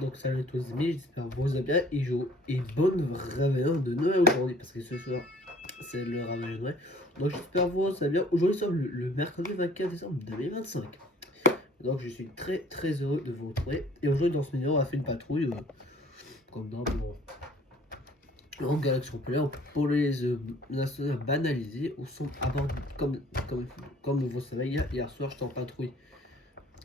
Donc salut à tous les amis, j'espère que vous allez bien et bonne réveillon de Noël aujourd'hui parce que ce soir c'est le réveillon de Noël. Donc j'espère que vous allez bien. Aujourd'hui c'est le mercredi 24 décembre 2025. Donc je suis très heureux de vous retrouver. Et aujourd'hui dans ce vidéo on va faire une patrouille comme dans en Galaxy Player pour les nationaux banalisés ou sont abordés comme vous savez hier soir j'étais en patrouille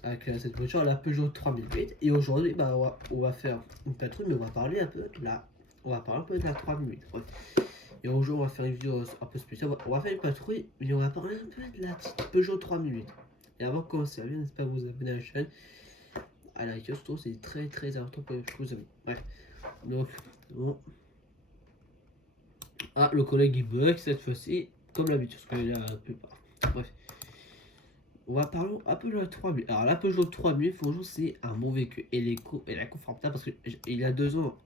avec cette voiture, la Peugeot 3008. Et aujourd'hui, bah, on va faire une patrouille, mais on va parler un peu de la 3008. Bref. Et aujourd'hui, on va faire une vidéo un peu spéciale. On va faire une patrouille, mais on va parler un peu de la petite Peugeot 3008. Et avant de commencer, n'hésitez pas à vous abonner à la chaîne, à liker, surtout, c'est très important pour vous abonner. Bref. Donc, bon. Ah, le collègue il bug cette fois-ci, comme l'habitude, parce qu'il y a la plupart. Bref. On va parler un peu de la 3000. Alors la Peugeot 3000, franchement, c'est un bon véhicule. Et elle est confortable parce que il y a 2 ans,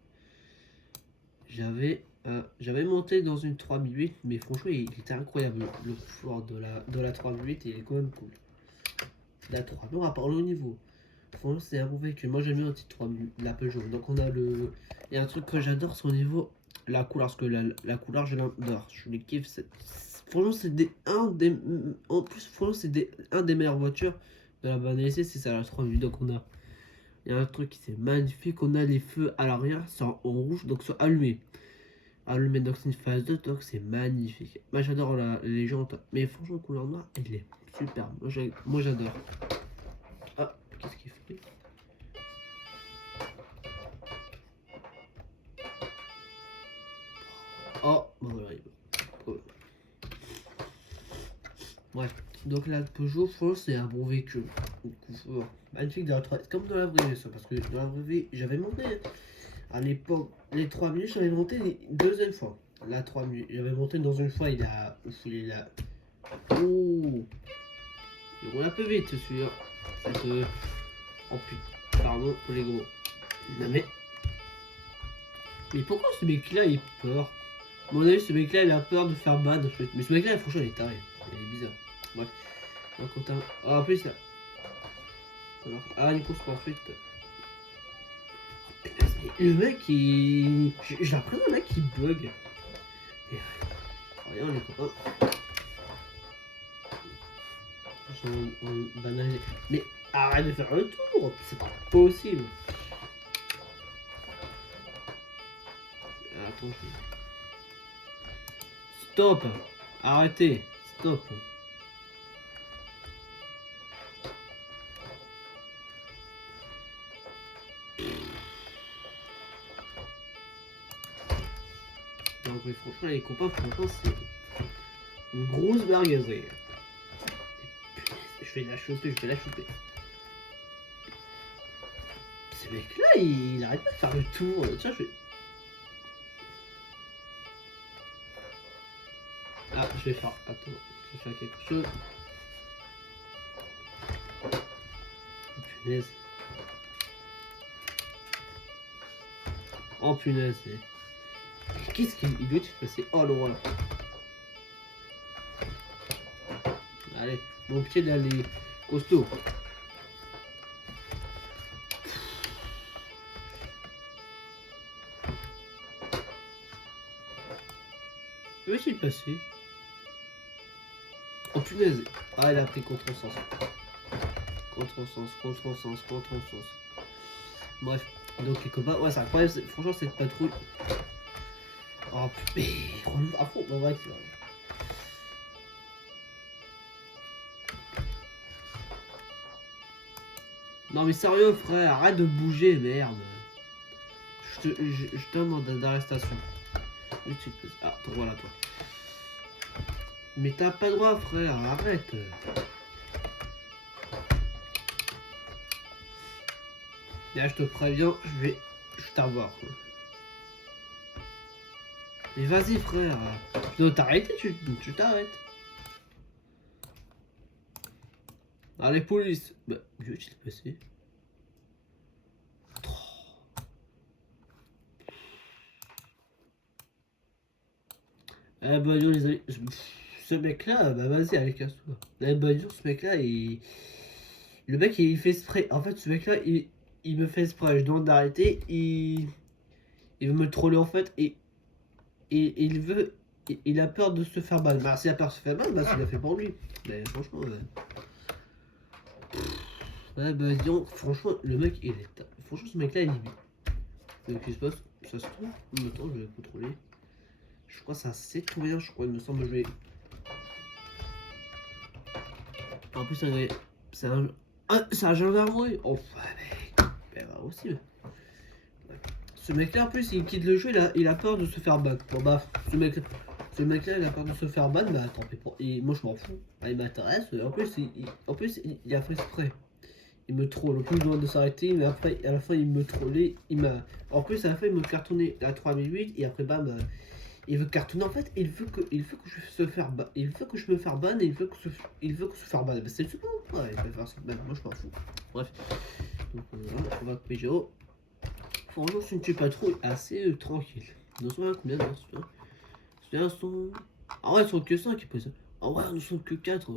j'avais monté dans une 3008, mais franchement, il était incroyable. Le confort de la 3008, il est quand même cool. La 3000, on va parler au niveau. Franchement, c'est un bon véhicule. Moi, j'aime bien la petite 3000, la Peugeot. Donc on a le... Il y a un truc que j'adore, c'est au niveau la couleur. Parce que la couleur, je l'adore. Je les kiffe. Franchement, c'est en plus, franchement, c'est un des meilleures voitures de la banalisée, c'est ça la 3008. Donc on a, il y a un truc qui c'est magnifique. On a les feux à l'arrière, c'est en rouge, donc sont allumés. Allumés, donc c'est une phase 2, donc c'est magnifique. Moi j'adore les jantes, mais franchement, couleur noire, elle est superbe. Moi j'adore. Ah, qu'est-ce qu'il fait? Oh, bon voilà, bref, donc la Peugeot, franchement, c'est un bon véhicule. Magnifique dans la 3, comme dans la vraie vie, ça, parce que dans la vraie vie, j'avais monté à l'époque les 3 minutes, j'avais monté une deuxième fois. La 3 minutes, j'avais monté dans une fois, il a. Oh, il roule un peu vite celui-là. Oh putain, pardon pour les gros. Non mais pourquoi ce mec-là il a peur? À mon avis, ce mec-là il a peur de faire bad. Mais ce mec-là, franchement, il est taré. Il est bizarre. Bref. Donc, en plus, là. Alors, ah, une course poursuite. Le mec, il. J'ai l'impression d'un mec qui bug. Et... Regarde les copains. Banalisé. Mais arrête de faire un tour. C'est pas possible. Attends, Stop. Arrêtez. Stop. Donc, mais franchement, les copains, franchement, c'est une grosse bargazerie. Je vais la choper, Ce mec-là, il arrête pas de faire le tour. Tiens, je vais... Ah, je vais faire... Attends, je vais faire quelque chose. Oh, punaise. Oh, punaise. Qu'est-ce qu'il doit se passer? Oh, l'horreur. Allez, mon pied, là, les costauds. Où est-il passé? Oh punaise. Ah, il a pris contresens. Contresens. Bref, donc les copains, ouais, c'est incroyable. Franchement, cette patrouille. Oh putain, relou à fond. Bon, bref, c'est vrai. Non, mais sérieux, frère, arrête de bouger, merde. Je te demande d'arrestation. Ah, voilà, toi. Mais t'as pas droit, frère, arrête. Là, je te préviens, je t'avoir. Mais vas-y, frère. Tu dois t'arrêter, tu t'arrêtes. Ah, les polices. Bah, je t'ai passé. Eh bah, les amis. Ce mec-là, bah vas-y, allez, casse-toi. Eh bah, ce mec-là, il... Le mec, il fait spray. En fait, ce mec-là, il me fait exprès, je demande d'arrêter, il veut me troller en fait, et il a peur de se faire mal. Bah, s'il a peur de se faire mal, bah, c'est l'a fait pour lui. Mais franchement, ouais, bah, disons, franchement, le mec, il est. Franchement, ce mec-là, il est bien. Qu'est-ce qui se passe? Ça se trouve? Attends, je vais contrôler. Je crois que ça c'est trop bien, je crois, il me semble, je vais. En plus, c'est un. Ah, c'est un gendarmerie! Oh, ouais, mais. Bah, aussi, ouais. Ce mec-là, en plus, il quitte le jeu, il a peur de se faire ban. Bon, bah, ce mec-là, il a peur de se faire ban, bah, tant pis pour. Moi, je m'en fous. Ah, il m'intéresse. En plus, il a fait exprès. Il me troll. Au plus, je demande de s'arrêter, mais après, à la fin, il me trollait. En plus, à la fin, il me cartonnait à 3008, et après, bam, il veut cartonner. En fait, il veut que je se faire ban. Il veut que je me faire ban, et il veut que se faire ban. Bah, c'est le second. Ouais, il peut faire ça. Bah, moi, je m'en fous. Bref. Donc, voilà, on va couper Géo. Franchement, c'est une petite patrouille assez tranquille. Nous sommes à combien là? Celui-là, sont. Ah ouais, ils sont que 5. Ah ouais, nous sommes que 4.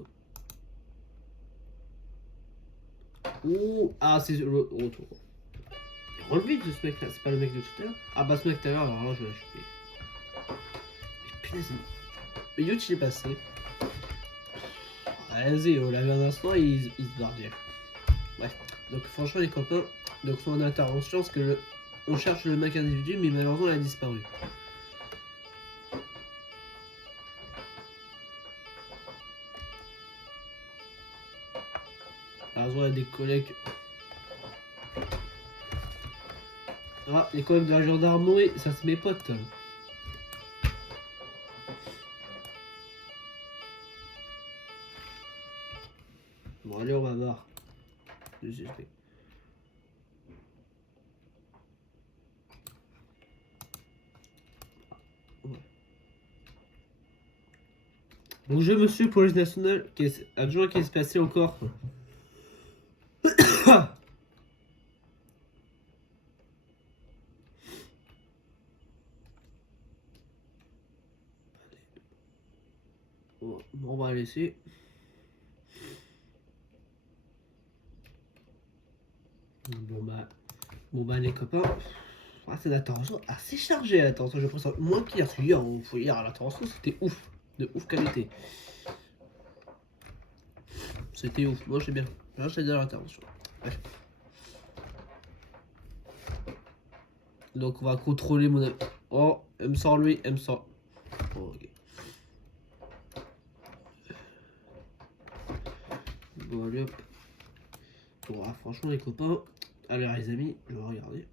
Oh, ah, c'est le retour. Il relevé de ce mec là, c'est pas le mec de tout à l'heure. Ah bah, ce mec tout à l'heure, alors là, je vais l'acheter. Mais punaise, mais Yacht, il est passé. Vas-y, on l'a vu un instant, il se bardiait. Ouais, donc franchement, les copains, donc son intervention, parce que on cherche le mec individu, mais malheureusement, il a disparu. Malheureusement, il y a des collègues. Ah, les collègues de la gendarmerie, ça se met pote. Bon, allez, on va voir. Le suspect. Ouais. Bonjour, monsieur police nationale, adjoint, qu'est-ce qui se passait encore? Bon, on va laisser. Bon bah les copains, ah, c'est une intervention assez chargée, l'attention, je pense moins qu'hier. Parce qu'hier, l'attention c'était ouf, de ouf qualité. C'était ouf, moi j'ai bien. Là j'ai bien l'intervention. Bref. Donc on va contrôler mon ami. Oh, elle me sort lui, elle me sort. Oh, ok. Bon allez hop. Bon, ah, franchement les copains, allez les amis, je vais regarder.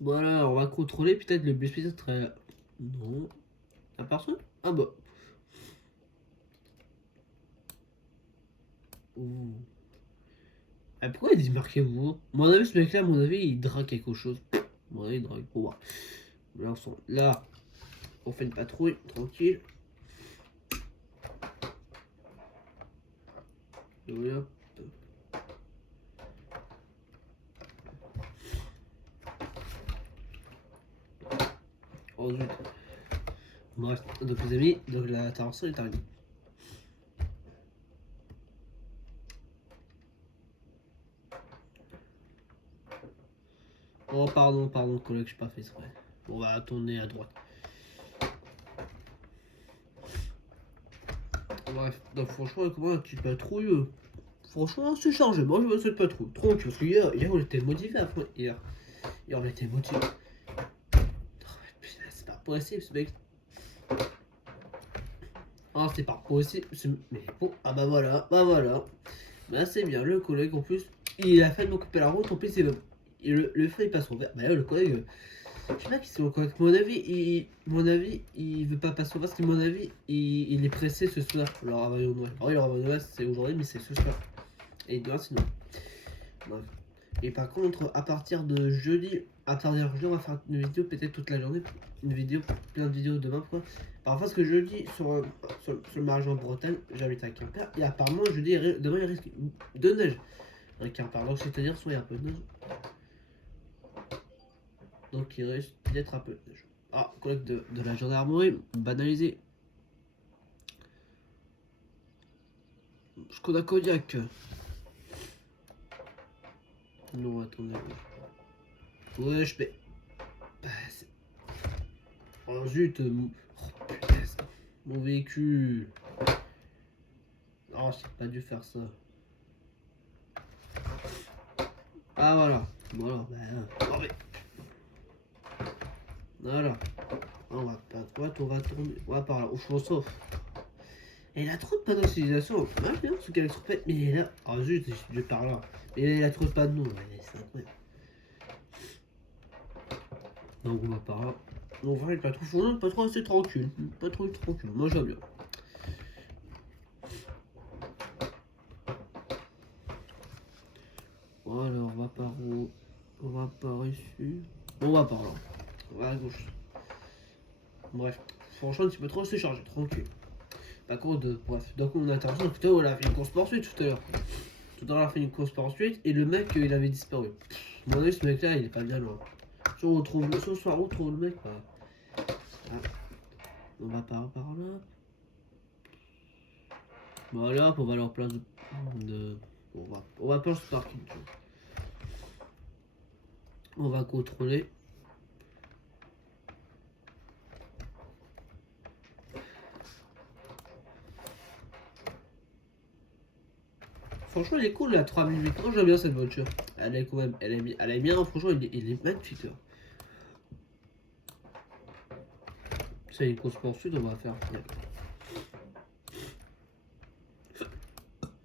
Voilà, on va contrôler peut-être le bus peut-être. Non. La personne? Ah bah. Ouh. Ah, pourquoi il dit marquez-vous? Mon avis, ce mec-là, à mon avis, il drague quelque chose. Bon, il drague. Bon, bah. Là, on fait une patrouille, tranquille. Et voilà. Oh zut. Bref, donc les amis, donc l'intervention est terminée. Oh pardon, collègue, je n'ai pas fait exprès. On va tourner à droite. Bref, donc franchement, comment une petite patrouille, franchement, c'est chargé. Moi, je veux cette patrouille. Tranquille, parce que hier, on était motivé après. Hier, on était motivé. Oh, putain, c'est pas possible, ce mec. Ah, c'est pas possible. Mais bon, ah bah voilà, Bah c'est bien, le collègue en plus, il a fait de m'occuper la route, en plus le feu il passe au vert. Bah là, le collègue, je sais pas qui c'est le collègue. Mon avis, il veut pas passer au vert parce que mon avis, il est pressé ce soir. Le Réveillon Noël. Ah oui, le Réveillon Noël c'est aujourd'hui, mais c'est ce soir. Et demain sinon. Bref. Et par contre, à partir de jeudi, on va faire une vidéo peut-être toute la journée. Une vidéo, plein de vidéos demain, quoi. Parfois, parce que jeudi, sur le mariage en Bretagne, j'habite à Quimper. Et apparemment, jeudi, demain, il risque de neige. Un Quimper, donc c'est-à-dire soit il y a un peu de neige. Donc il risque d'être un peu de neige. Ah, collègue de la gendarmerie, banalisé. Skoda Kodiaq. Non, attendez. Ouais, je vais. Bah, oh zut, oh, punaise. Mon véhicule. Oh, j'ai pas dû faire ça. Ah voilà. Voilà. Bah, oh, mais... Voilà. On va pas droite, on va tourner. On va par là. Où je m'en sauve. Et il a trop de panneaux de signalisation. Moi, je ce qu'elle est mais il est là. Oh zut, je vais par là. Mais il a trop de panneaux. Ouais, c'est incroyable. Donc on va par là. On va pas trop fou, pas trop assez tranquille. Pas trop tranquille. Moi j'aime bien. Voilà, on va par où? On va par ici. On va par là. On va à gauche. Bref, franchement, tu peux trop se charger, tranquille. Par contre, bref, donc on a interrogé tout à l'heure, on a fait une course poursuite tout à l'heure. Tout à l'heure, on a fait une course poursuite et le mec, il avait disparu. Mon avis, ce mec là, il est pas bien loin. Si on retrouve, ce soir, on retrouve le mec, bah. Ah. On va par là. Voilà, on va leur place de. On va pas ce parking. On va contrôler. Franchement, elle est cool la 3008. Non, j'aime bien cette voiture. Elle est quand même, elle est bien. Franchement, il est magnifique. Là. C'est une course poursuite, on va faire.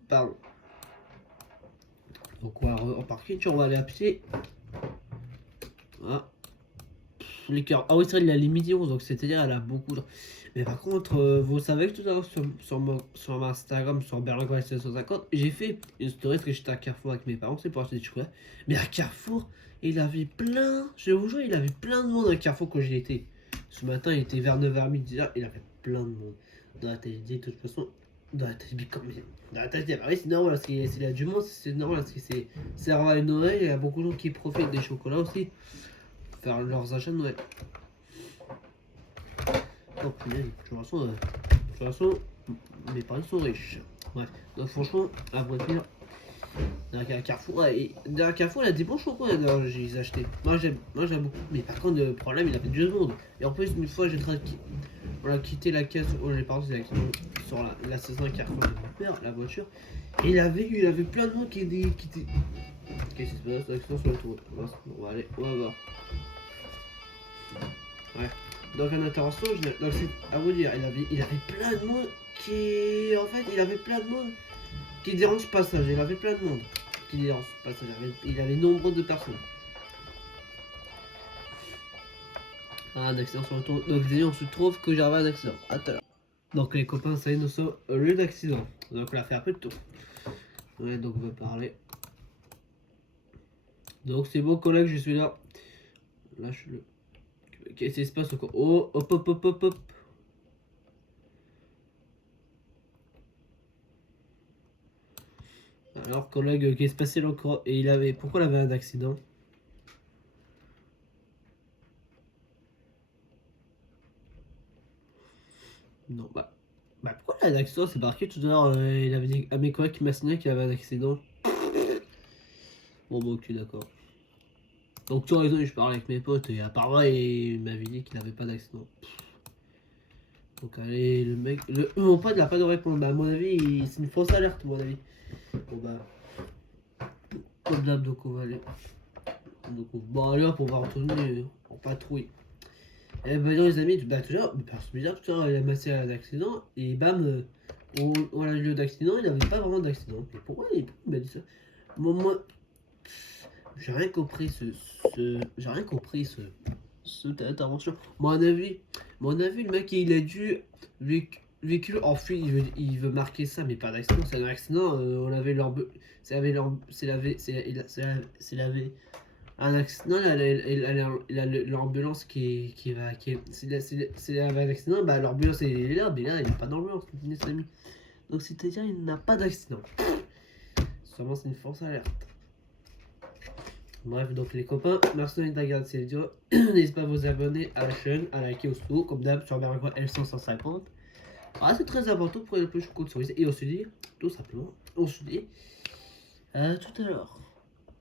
Pardon. Donc on va en parking, on va aller à pied. Ah. Les cœurs. Ah oui, c'est vrai, il a les midi 11, donc c'est-à-dire elle a beaucoup de. Mais par contre, vous savez que tout à l'heure sur mon Instagram, sur Berlin 750, j'ai fait une story parce que j'étais à Carrefour avec mes parents, c'est pour acheter des chocolats. Mais à Carrefour, il avait plein, je vous jure, il avait plein de monde à Carrefour quand j'y étais. Ce matin, il était vers 9h30, il avait plein de monde. Dans la télé, de toute façon, dans la télé, comme dans la télé, ah oui, c'est normal, parce qu'il y a du monde, c'est normal, parce que c'est à Noël, il y a beaucoup de gens qui profitent des chocolats aussi, faire leurs achats de Noël. Oh punaise, de toute façon, mes parents sont riches. Bref, donc franchement, à vrai dire, dans Carrefour, ouais, dans Carrefour, il y a des bons chocolats, d'ailleurs, j'ai les acheté. Moi j'aime beaucoup, mais par contre, le problème, il avait 2 secondes. Et en plus, une fois, on a quitté la caisse, les parents, ils sur la saison Carrefour de mon père, la voiture, et il avait plein de monde qui étaient. Qu'est-ce qui se passe? L'accident sur la tour. On va aller, on va voir. Ouais. Donc en intervention, donc c'est à vous dire, il avait plein de monde qui. En fait, il avait plein de monde qui dérange le passage. Il avait plein de monde qui dérange le passage. Il avait nombre de personnes. Ah, un accident sur le tour. Donc on se trouve que j'avais un accident. Attends. Donc les copains, ça y est, nous sommes au lieu d'accident. Donc on a fait un peu de tour. Ouais, donc on va parler. Donc c'est bon collègue, je suis là. Lâche-le. Qu'est-ce qui se passe encore? Oh, hop, hop, hop, hop, hop. Alors, collègue, qu'est-ce qui se passait encore? Et il avait. Pourquoi il avait un accident? Non, bah pourquoi il a un accident? C'est marqué tout à l'heure, il avait dit à mes collègues qui m'a signé qu'il avait un accident. Bon, bah, ok, d'accord. Donc, tu as raison, je parlais avec mes potes et apparemment, il m'avait dit qu'il n'avait pas d'accident. Donc, allez, le mec. Mon pote, il a pas de répondre. Bah, à mon avis, c'est une fausse alerte, à mon avis. Bon, bah. Comme d'hab, donc on va aller. Donc, bon, allez hop, on va retourner en patrouille. Et ben non les amis, bah tout à l'heure, bizarre, tout à l'heure il a massé un accident et bam, on a eu lieu d'accident, il n'avait pas vraiment d'accident. Mais pourquoi il m'a dit ça? Moi, j'ai rien compris j'ai rien compris cette intervention. Mon avis, le mec il a dû véhicule enfui, il veut marquer ça, mais pas d'accident, c'est un accident, on avait c'est lavé un accident, l'ambulance qui va. S'il y avait un accident, bah l'ambulance est là, mais là il n'y a pas d'ambulance, les amis. Donc c'est-à-dire il n'a pas d'accident. Sûrement c'est une fausse alerte. Bref, donc les copains, merci de regarder cette vidéo. N'hésitez pas à vous abonner à la chaîne, à liker au sous, comme d'hab sur Bergua L150. Ah, c'est très important pour les plus de souris. Et on se dit, tout simplement, on se dit à tout à l'heure.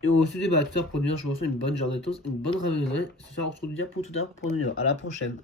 Et on se dit bah, tout à l'heure pour New York, je vous souhaite une bonne journée à tous, une bonne réveillon. Ce soir, on se retrouve déjà pour tout à l'heure pour New York. À la prochaine.